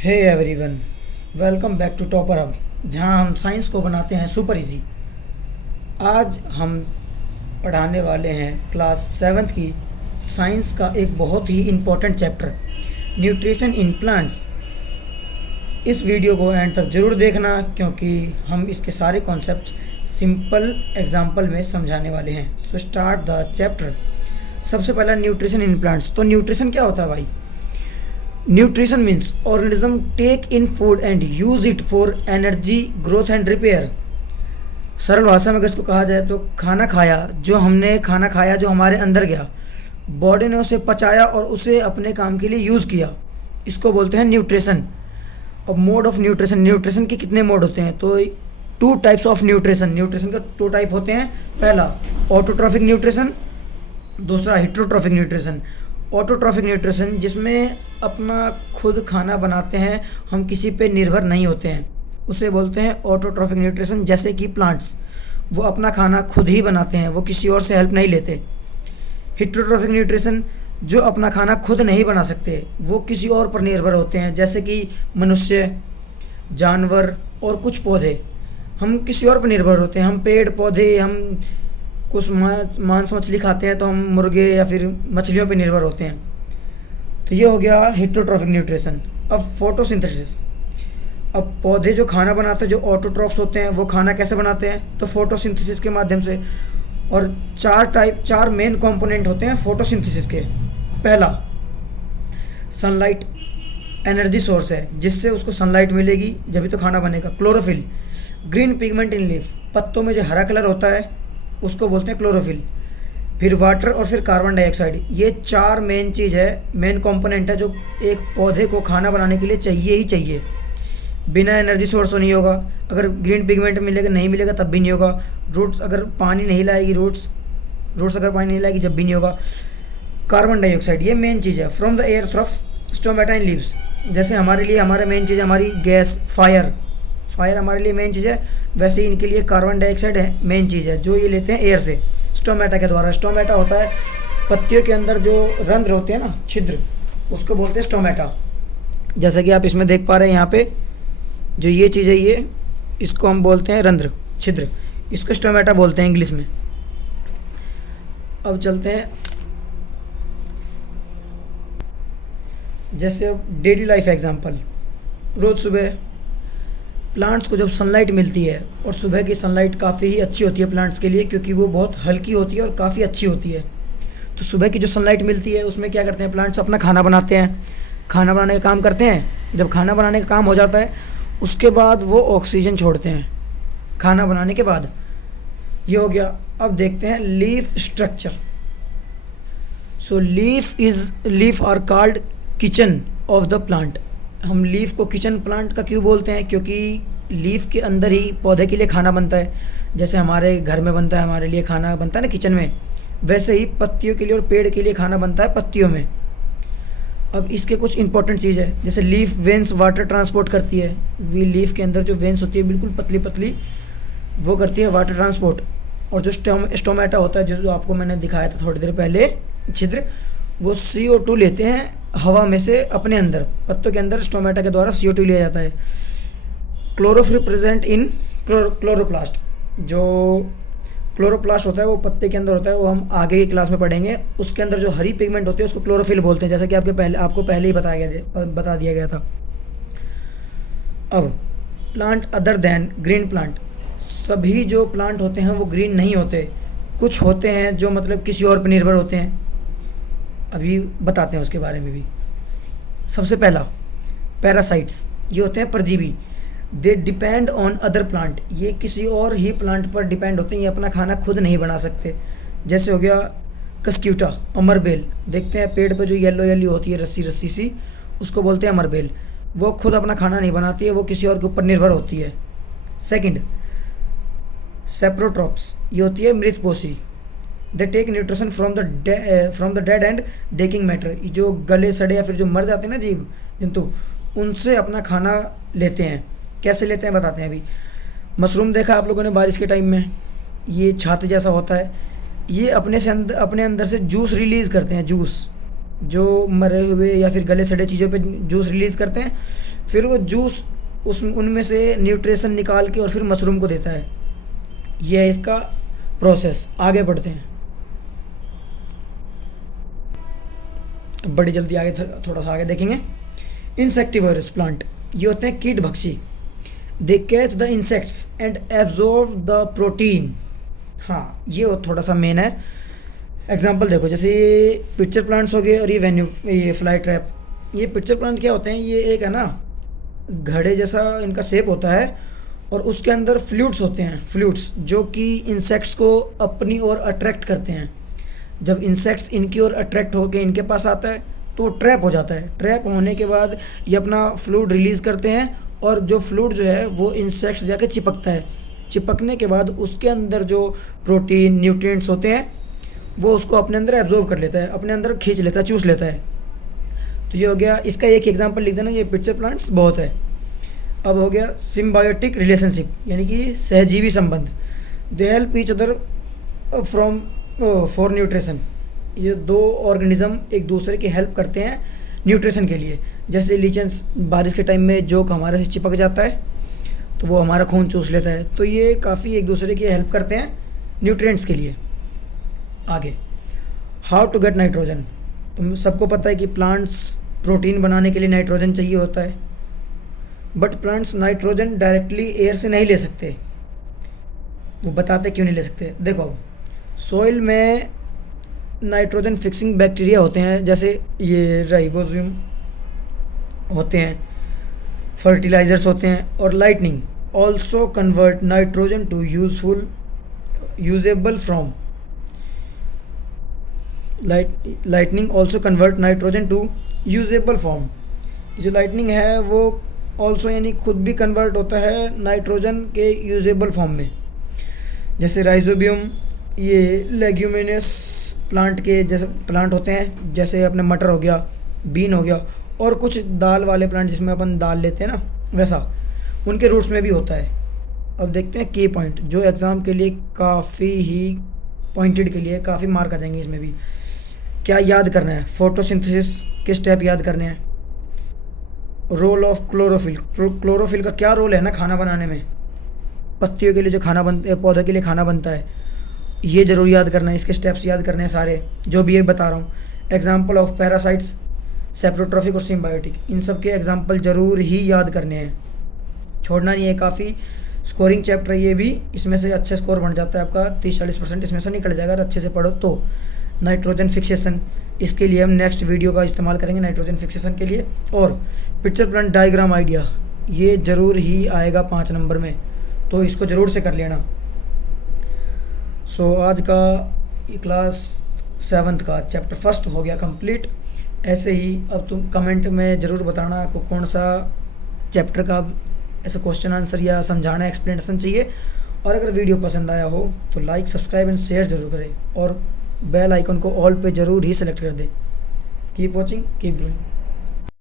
Hey everyone, welcome back to Topper Hub, जहां हम science को बनाते हैं सुपर इजी। आज हम पढ़ाने वाले हैं क्लास सेवन्थ की साइंस का एक बहुत ही important chapter, nutrition in plants. इस वीडियो को एंड तक ज़रूर देखना, क्योंकि हम इसके सारे कॉन्सेप्ट सिंपल एग्जांपल में समझाने वाले हैं। So start the chapter. सबसे पहला न्यूट्रिशन इन प्लांट्स। तो न्यूट्रिशन क्या होता है भाई? Nutrition means organism take in food and use it for energy, growth and repair. सरल भाषा में अगर इसको कहा जाए तो खाना खाया, जो हमने खाना खाया जो हमारे अंदर गया, बॉडी ने उसे पचाया और उसे अपने काम के लिए यूज़ किया, इसको बोलते हैं न्यूट्रिशन। अब मोड ऑफ न्यूट्रिशन, न्यूट्रिशन के कितने मोड होते हैं? तो two types of nutrition, nutrition का टू टाइप होते हैं। पहला ऑटोट्रॉफिक न्यूट्रिशन, दूसरा हिट्रोट्रॉफिक न्यूट्रिशन। ऑटोट्रॉफिक न्यूट्रिशन जिसमें अपना खुद खाना बनाते हैं, हम किसी पे निर्भर नहीं होते हैं, उसे बोलते हैं ऑटोट्रॉफिक न्यूट्रिशन। जैसे कि प्लांट्स, वो अपना खाना खुद ही बनाते हैं, वो किसी और से हेल्प नहीं लेते। हिट्रोट्रॉफिक न्यूट्रिशन जो अपना खाना खुद नहीं बना सकते, वो किसी और पर निर्भर होते हैं, जैसे कि मनुष्य, जानवर और कुछ पौधे। हम किसी और पर निर्भर होते हैं, हम पेड़ पौधे, हम कुछ मांस मछली खाते हैं तो हम मुर्गे या फिर मछलियों पे निर्भर होते हैं। तो ये हो गया हिट्रोट्रॉफिक न्यूट्रिशन। अब फोटोसिंथेसिस। अब पौधे जो खाना बनाते हैं, जो ऑटोट्रॉफ्स होते हैं, वो खाना कैसे बनाते हैं? तो फोटोसिंथेसिस के माध्यम से। और चार मेन कंपोनेंट होते हैं फोटोसिंथेसिस के। पहला, सनलाइट एनर्जी सोर्स है, जिससे उसको सनलाइट मिलेगी जब भी तो खाना बनेगा। क्लोरोफिल, ग्रीन पिगमेंट इन लीफ, पत्तों में जो हरा कलर होता है उसको बोलते हैं क्लोरोफिल। फिर वाटर और फिर कार्बन डाइऑक्साइड। ये चार मेन चीज़ है, मेन कंपोनेंट है जो एक पौधे को खाना बनाने के लिए चाहिए ही चाहिए। बिना एनर्जी सोर्स नहीं होगा। अगर ग्रीन पिगमेंट मिलेगा, नहीं मिलेगा तब भी नहीं होगा। रूट्स अगर पानी नहीं लाएगी, रूट्स अगर पानी नहीं लाएगी जब भी नहीं होगा। कार्बन डाइऑक्साइड, ये मेन चीज़ है। From the air through stomata in leaves. जैसे हमारे लिए हमारा मेन चीज़ है हमारी गैस, फायर हमारे लिए मेन चीज़ है, वैसे ही इनके लिए कार्बन डाइऑक्साइड है मेन चीज़ है, जो ये लेते हैं एयर से, स्टोमेटा के द्वारा। स्टोमेटा होता है पत्तियों के अंदर जो रंध्र होते हैं ना, छिद्र, उसको बोलते हैं स्टोमेटा। जैसा कि आप इसमें देख पा रहे हैं, यहाँ पे जो ये चीज़ है, ये इसको हम बोलते हैं रंध्र, छिद्र, इसको स्टोमेटा बोलते हैं इंग्लिश में। अब चलते हैं, जैसे अब डेली लाइफ एग्जांपल। रोज़ सुबह प्लांट्स को जब सनलाइट मिलती है, और सुबह की सनलाइट काफ़ी ही अच्छी होती है प्लांट्स के लिए, क्योंकि वो बहुत हल्की होती है और काफ़ी अच्छी होती है। तो सुबह की जो सनलाइट मिलती है उसमें क्या करते हैं प्लांट्स? अपना खाना बनाते हैं, खाना बनाने का काम करते हैं। जब खाना बनाने का काम हो जाता है, उसके बाद वो ऑक्सीजन छोड़ते हैं खाना बनाने के बाद। ये हो गया। अब देखते हैं leaf structure. So leaf are called kitchen of the plant. हम लीफ को किचन प्लांट का क्यों बोलते हैं? क्योंकि लीफ के अंदर ही पौधे के लिए खाना बनता है। जैसे हमारे घर में बनता है, हमारे लिए खाना बनता है ना किचन में, वैसे ही पत्तियों के लिए और पेड़ के लिए खाना बनता है पत्तियों में। अब इसके कुछ इंपॉर्टेंट चीज़ है, जैसे लीफ वेंस वाटर ट्रांसपोर्ट करती है। लीफ के अंदर जो वेंस होती है बिल्कुल पतली पतली, वो करती है वाटर ट्रांसपोर्ट। और जो स्टोमेटा होता है, जो आपको मैंने दिखाया था थोड़ी देर पहले, छिद्र, वो CO2 लेते हैं हवा में से अपने अंदर। पत्तों के अंदर स्टोमेटा के द्वारा CO2 लिया जाता है। Chlorophyll present in chloroplast. जो क्लोरोप्लास्ट होता है वो पत्ते के अंदर होता है, वो हम आगे की क्लास में पढ़ेंगे। उसके अंदर जो हरी पिगमेंट होती है उसको क्लोरोफिल बोलते हैं, जैसा कि आपको पहले ही बता दिया गया था। अब plant other than green plant. सभी जो प्लांट होते हैं वो ग्रीन नहीं होते, कुछ होते हैं जो मतलब किसी और पर निर्भर होते हैं। अभी बताते हैं उसके बारे में भी। सबसे पहला, पैरासाइट्स, ये होते हैं परजीवी। They depend on other plant, ये किसी और ही प्लांट पर डिपेंड होते हैं, ये अपना खाना खुद नहीं बना सकते। जैसे हो गया कस्क्यूटा, अमरबेल। देखते हैं पेड़ पर जो येलो होती है रस्सी रस्सी सी, उसको बोलते हैं अमरबेल। वो खुद अपना खाना नहीं बनाती है, वो किसी और के ऊपर निर्भर होती है। सेकंड, सेप्रोट्रॉप्स, ये होती है मृतपोषी। They take nutrition from the dead and decaying matter. जो गले सड़े या फिर जो मर जाते हैं ना जीव जंतु, उनसे अपना खाना लेते हैं। कैसे लेते हैं बताते हैं अभी। मशरूम देखा आप लोगों ने बारिश के टाइम में, ये छाते जैसा होता है, ये अपने अंदर से जूस रिलीज़ करते हैं, जूस। जो मरे हुए या फिर गले सड़े चीज़ों पे जूस रिलीज़ करते हैं, फिर वो जूस उनमें से न्यूट्रिशन निकाल के और फिर मशरूम को देता है। ये है इसका प्रोसेस। आगे बढ़ते हैं, बड़ी जल्दी आगे थोड़ा सा आगे देखेंगे। इंसेक्टिवोरस प्लांट, ये होते हैं कीट भक्षी। They catch the insects and absorb the protein. हाँ, ये थोड़ा सा मेन है। एग्जांपल देखो, जैसे ये पिक्चर प्लांट्स हो गए और ये फ्लाई ट्रैप। ये पिक्चर प्लांट क्या होते हैं, ये एक है ना घड़े जैसा इनका शेप होता है और उसके अंदर फ्लूइड्स होते हैं, फ्लूइड्स जो कि इंसेक्ट्स को अपनी ओर अट्रैक्ट करते हैं। जब इंसेक्ट्स इनकी ओर अट्रैक्ट होकर इनके पास आता है तो वो ट्रैप हो जाता है। ट्रैप होने के बाद ये अपना फ्लूइड रिलीज़ करते हैं और जो फ्लूइड जो है वो इंसेक्ट्स जाके चिपकता है। चिपकने के बाद उसके अंदर जो प्रोटीन न्यूट्रिएंट्स होते हैं वो उसको अपने अंदर एब्जॉर्ब कर लेता है, अपने अंदर खींच लेता है, चूस लेता है। तो ये हो गया, इसका एक एग्जांपल लिख देना, ये पिक्चर प्लांट्स बहुत है। अब हो गया सिम्बायोटिक रिलेशनशिप, यानी कि सहजीवी संबंध। They help each other from for nutrition. ये दो ऑर्गेनिज्म एक दूसरे की हेल्प करते हैं न्यूट्रिशन के लिए। जैसे लीचेंस, बारिश के टाइम में जोक हमारे से चिपक जाता है तो वो हमारा खून चूस लेता है। तो ये काफ़ी एक दूसरे की हेल्प करते हैं न्यूट्रिएंट्स के लिए। आगे, हाउ टू गेट नाइट्रोजन। तुम सबको पता है कि प्लांट्स प्रोटीन बनाने के लिए नाइट्रोजन चाहिए होता है, but plants nitrogen directly air से नहीं ले सकते। वो बताते क्यों नहीं ले सकते। देखो, सॉइल में नाइट्रोजन फिक्सिंग बैक्टीरिया होते हैं, जैसे ये राइबोसोम होते हैं, फर्टिलाइजर्स होते हैं, और lightning also convert nitrogen to usable from. Lightning also convert nitrogen to usable form. जो लाइटनिंग है वो ऑल्सो यानी खुद भी कन्वर्ट होता है नाइट्रोजन के यूजेबल फॉर्म में। जैसे राइजोबियम, ये लेग्यूमिनस प्लांट के जैसे प्लांट होते हैं, जैसे अपने मटर हो गया, बीन हो गया, और कुछ दाल वाले प्लांट जिसमें अपन दाल लेते हैं ना, वैसा उनके रूट्स में भी होता है। अब देखते हैं की पॉइंट, जो एग्ज़ाम के लिए काफ़ी ही पॉइंटेड के लिए काफ़ी मार्क आ जाएंगे। इसमें भी क्या याद करना है, फोटोसिंथेसिस के स्टेप याद करने हैं, रोल ऑफ क्लोरोफिल, क्लोरोफिल का क्या रोल है ना खाना बनाने में, पत्तियों के लिए जो खाना बनता है, पौधे के लिए खाना बनता है, ये ज़रूर याद करना है। इसके स्टेप्स याद करने हैं सारे जो भी ये बता रहा हूँ। एग्जाम्पल ऑफ पैरासाइट्स, सेप्रोट्रॉफिक और सिम्बायोटिक, इन सब के एग्जाम्पल ज़रूर ही याद करने हैं, छोड़ना नहीं है। काफ़ी स्कोरिंग चैप्टर ये भी, इसमें से अच्छे स्कोर बन जाता है आपका, 30-40% इसमें से निकल जाएगा अगर अच्छे से पढ़ो तो। नाइट्रोजन फिक्सेशन, इसके लिए हम नेक्स्ट वीडियो का इस्तेमाल करेंगे नाइट्रोजन फिक्सेशन के लिए। और पिक्चर प्लांट डायग्राम आइडिया, ये ज़रूर ही आएगा 5 नंबर में, तो इसको ज़रूर से कर लेना। सो आज का क्लास 7th का चैप्टर 1 हो गया कंप्लीट। ऐसे ही अब तुम कमेंट में ज़रूर बताना आपको कौन सा चैप्टर का ऐसा क्वेश्चन आंसर या समझाना एक्सप्लेनेशन चाहिए। और अगर वीडियो पसंद आया हो तो लाइक, सब्सक्राइब एंड शेयर ज़रूर करें और बेल आइकन को ऑल पे ज़रूर ही सेलेक्ट कर दें। Keep watching, keep growing.